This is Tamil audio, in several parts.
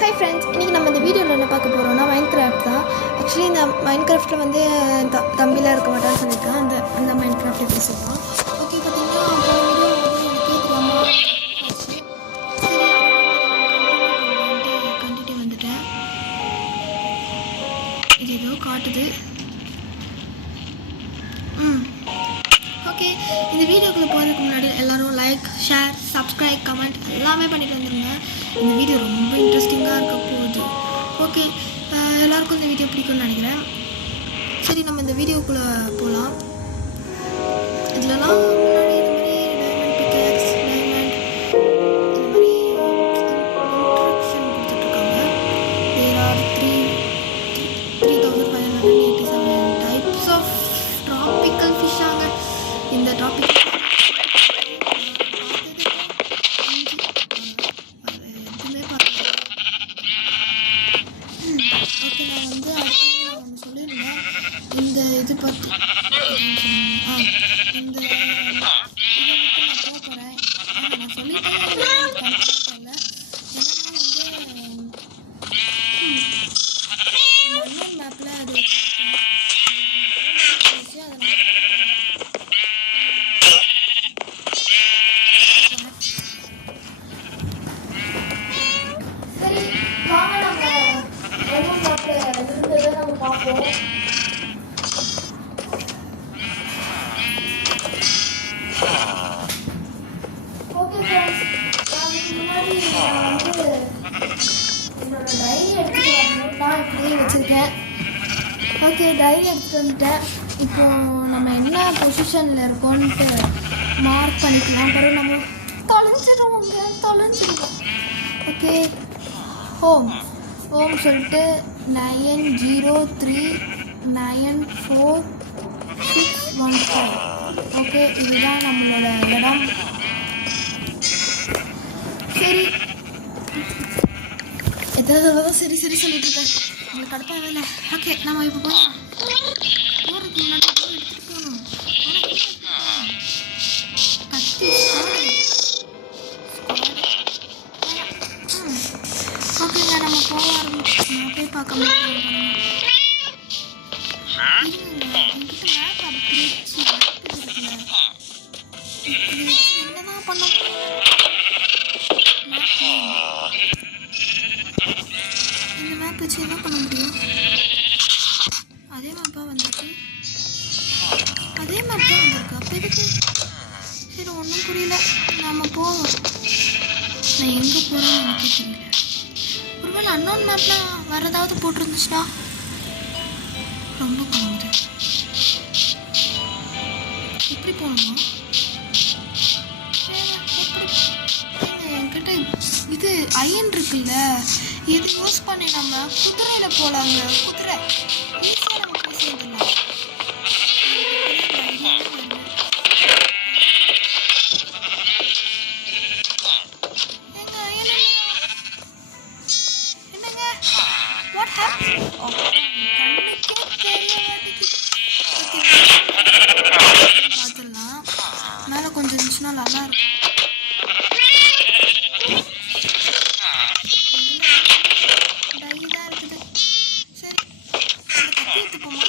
ஹாய் ஃப்ரெண்ட்ஸ், இன்றைக்கி நம்ம இந்த வீடியோவில் என்ன பார்க்க போகிறோம்னா மைன்கிராஃப்ட் தான். ஆக்சுவலி இந்த மைன்கிராஃப்ட்டில் வந்து தம்பிலாம் இருக்க மாட்டான்னு சொல்லியிருக்கேன். அந்த மைன்கிராஃப்ட் எப்படி சொல்லலாம். ஓகே, பார்த்தீங்கன்னா போன வீடியோ வந்து எனக்கே தெரியாமல் கண்டினியூ வந்துட்டேன். இது ஏதோ காட்டுது. ஓகே, இந்த வீடியோக்குள்ளே போகிறதுக்கு முன்னாடி எல்லோரும் லைக், ஷேர், சப்ஸ்கிரைப், கமெண்ட் எல்லாமே பண்ணிட்டு வந்துடுங்க. இந்த வீடியோ ரொம்ப இன்ட்ரெஸ்டிங்காக இருக்க போகுது. ஓகே, எல்லாருக்கும் இந்த வீடியோ பிடிக்கும்னு நினைக்கிறேன். சரி, நம்ம இந்த வீடியோக்குள்ளே போகலாம். இதுலலாம் முன்னாடி இந்த மாதிரி டைமண்ட் பிக்கேக்ஸ், டைமண்ட் இந்த மாதிரி இன்ட்ரக்ஷன் கொடுத்துட்ருக்காங்க. There are 3587 types of tropical ஃபிஷ்ஷாங்க. இந்த டாபிக் ஓகே, நான் வந்து நான் ஒன்று சொல்லியிருந்தேன். இந்த இது பற்றி இந்த இதை விட்டு நான் போக போகிறேன். நான் சொல்லிட்டேன் இல்லை. ஏன்னா வந்து இன்னொரு மேப்பில் அது சரி, வாங்க நம்ம இருந்ததை நம்ம பார்ப்போம். ஓகே ஃப்ரெண்ட்ஸ், அதுக்கு முன்னாடி நான் வந்து என்னோட டைரி எடுத்துகிட்டு வரணும். நான் இப்படியே வச்சுருக்கேன். ஓகே, டைரி எடுத்துகிட்டு வந்துட்டேன். இப்போ நம்ம என்ன பொசிஷனில் இருக்கோன்ட்டு மார்க் பண்ணிக்கலாம். பிறகு நம்ம தொலைஞ்சிடுவோம். ஓகே, ஹோம் சொல்லிட்டு 90394615. ஓகே, இதுதான் நம்மளோட இடம். சரி, எத்தனை தடவை தான் சரி சொல்லிட்டு இருக்கேன். உங்களுக்கு கடுப்பாகவே இல்லை. ஓகே, நம்ம இப்போ போகிறதுக்கு முன்னாடி எடுத்துகிட்டு போகணும். ஓகேங்க, நம்ம போக ஆரம்பிச்சோம். நான் போய் பார்க்க முடியும். என்னதான் பண்ண இந்த மேப் வச்சு என்ன பண்ண முடியும்? அதே மேப்பாக வந்திருக்கு. அப்போ எதுக்கு? சரி, ஒன்றும் புரியல. நம்ம போவோம். நான் எங்கே போகிறேன்னு எனக்கு தெரியல. ஒருவேளை அன்னோன் மேப்லாம் வேறு ஏதாவது போட்டிருந்துச்சுன்னா ரொம்ப போகுது. எப்படி போகணுமா? என்கிட்ட இது அயன் இருக்குல்ல, இது யூஸ் பண்ணி நம்ம குதிரையில் போகலாங்க. குதிரை ஈஸியாக நம்ம போய் சேர்ந்துடலாம். பார்த்துடலாம். மேலே கொஞ்சம் இருந்துச்சுன்னா நல்லா இருக்கும். டைதான் இருக்குது. சரி, கத்தி எடுத்துப்போமா?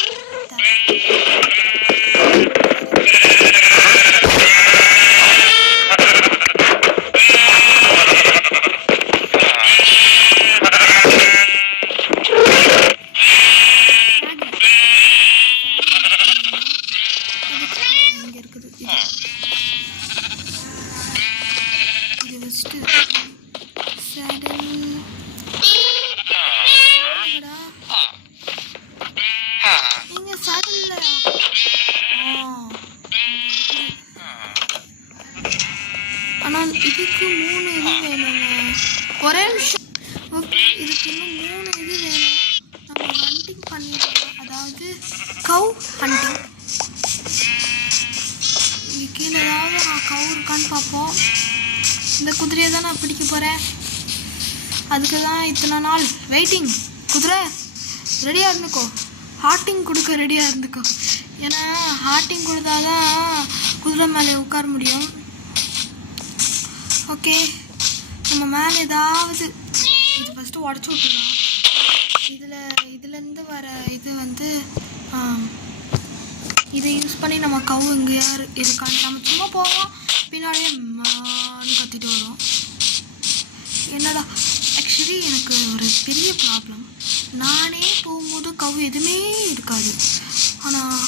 ஆனால் இதுக்கு 3 இது வேணுங்க. ஒரே நிமிஷம். ஓகே, இதுக்கு இன்னும் 3 இது வேணும். நம்ம ஹண்டிங் பண்ணிடலாம். அதாவது கவ் ஹண்டிங். இங்கே கீழே ஏதாவது நான் கவ் இருக்கான்னு பார்ப்போம். இந்த குதிரையை தான் நான் பிடிக்க போகிறேன். அதுக்கு தான் இத்தனை நாள் வெயிட்டிங். குதிரை ரெடியாக இருந்துக்கோ. ஹார்ட்டிங் கொடுக்க ரெடியாக இருந்துக்கோ. ஏன்னா ஹார்ட்டிங் கொடுத்தாதான் குதிரை மேலே உட்கார முடியும். ஓகே, நம்ம மேலே ஏதாவது இது ஃபஸ்ட்டு ஃபஸ்ட்டு உடச்சி விட்டுடலாம். இதுலேருந்து வர இது வந்து இதை யூஸ் பண்ணி நம்ம கவு எங்கேயா இருக்கான்னு நம்ம சும்மா போவோம், பின்னாடியே கத்திட்டு வரும். என்னடா ஆக்சுவலி எனக்கு ஒரு பெரிய ப்ராப்ளம், நானே போகும்போது கவு எதுவுமே இருக்காது, ஆனால்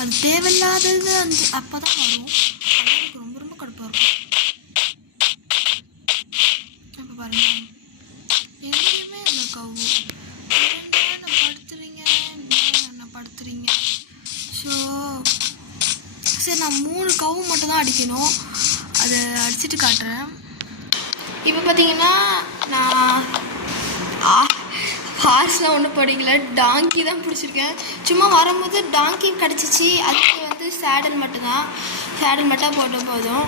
அது தேவையில்லாதது அப்போ தான் வரும். அது எனக்கு ரொம்ப ரொம்ப கடுப்பாக இருக்கும். இப்போ பாருங்க, எங்கேயுமே அந்த கவு என்ன படுத்துறீங்க. ஸோ சரி, நான் 3 கவு மட்டும் தான் அடிக்கணும், அதை அடிச்சுட்டு காட்டுறேன். இப்போ பார்த்தீங்கன்னா நான் ஹார்ஸ்லாம் ஒன்றும் படிக்கல, டாங்கி தான் பிடிச்சிருக்கேன். சும்மா வரும்போது டாங்கி கிடச்சிச்சு, அதுக்கு வந்து சேடல் மட்டும் போட்டு போதும்.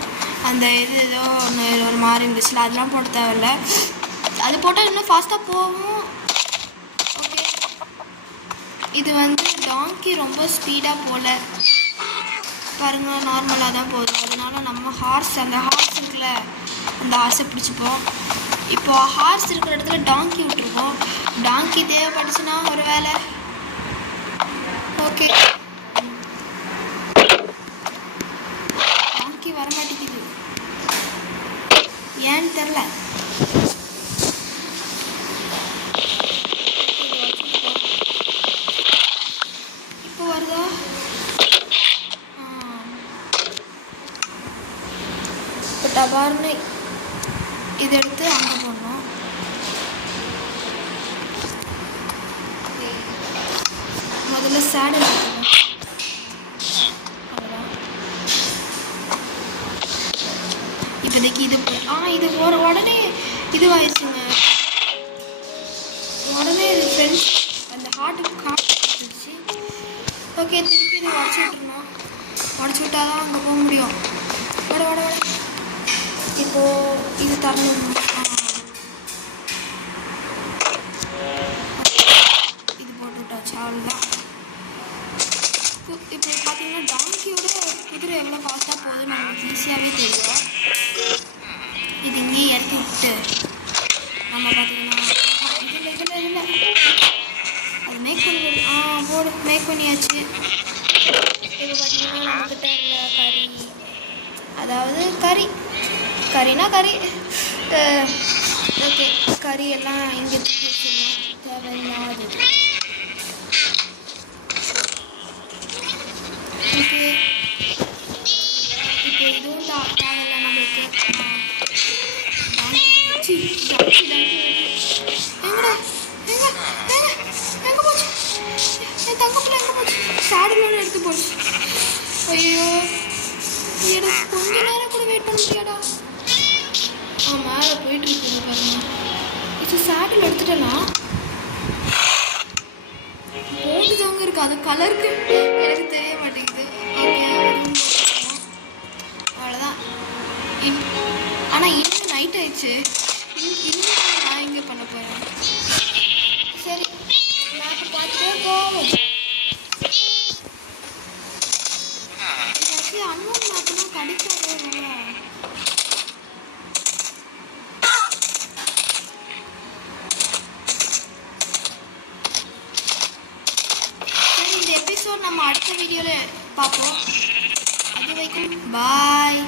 அந்த இது ஏதோ ஒன்று ஒரு மாதிரி இருந்துச்சுல, அதெல்லாம் போட தேவையில்ல. அது போட்டால் இன்னும் ஃபாஸ்ட்டாக போகும். ஓகே, இது வந்து டாங்கி ரொம்ப ஸ்பீடாக போகல பாருங்கள், நார்மலாக தான் போதும். அதனால நம்ம அந்த ஹார்ஸ் இருக்குல்ல, அந்த ஹார்ஸை பிடிச்சிப்போம். இப்போ ஹார்ஸ் இருக்கிற இடத்துல டாங்கி விட்டுருவோம். டாங்கி தேவைப்பட்டுச்சுன்னா ஒரு வேலை. ஓகே, டாங்கி வரமாட்டேங்குது, ஏன்னு தெரில. இப்போ வருதா? இப்போ டபார்னு இதை எடுத்து அங்கே போடணும். முதல்ல சேடல் இப்போதைக்கு இது இது உடனே இதுவாயிடுச்சுங்க. உடனே இது ஃப்ரெண்ட்ஸ் அந்த ஹார்ட்டுச்சு. ஓகே, திருப்பி இதை உடச்சி விட்டுருணும். உடச்சி விட்டால் தான் அங்கே போக முடியும். வட இப்போது இது தரணும். இது போட்டு விட்டாச்சு, அவ்வளோதான். இப்போ பார்த்தீங்கன்னா டாங்கியோட குதிரை எவ்வளோ ஃபாஸ்ட்டாக போகுதுன்னு நமக்கு ஈஸியாகவே தெரியும். இது இங்கேயே இறக்கி விட்டு நம்ம பார்த்தீங்கன்னா இதில் அது மேக் பண்ணியாச்சு. இப்போ பார்த்தீங்கன்னா நம்மக்கிட்ட உள்ள கறி, அதாவது கறினா கறி. ஓகே, கறி எல்லாம் இங்கே வச்சுருந்தோம், தேவையில்லாதது. ஓகே, இப்போ இதுவும் தேவையில்லை நம்மளுக்கு. எங்கே போச்சு என் தங்கப்பில், எங்கே போச்சு? சேடலோடு எடுத்து போச்சு. ஐயோ, எனக்கு கொஞ்ச நேரம் கூட வெயிட் பண்ண முடியாடா. மேலே போயிட்டு இருக்குது பாருங்க. இது சேடல் எடுத்துட்டேன்னா போட்டு தாங்க இருக்கு, அது கலருக்கு எனக்கு தெரிய மாட்டேங்குது. ஓகே, அவ்வளோதான். ஆனால் இன்னும் நைட் ஆயிடுச்சு, இன்னும் நான் இங்கே பண்ண போகிறேன். சரி, மேப்பை பார்த்துட்டே போவோம். இது அன்னோன் மேப்னா கிடைக்காது. சரி, இந்த எபிசோட் நம்ம அடுத்த வீடியோவில் பார்ப்போம். அது வரைக்கும் பாய்.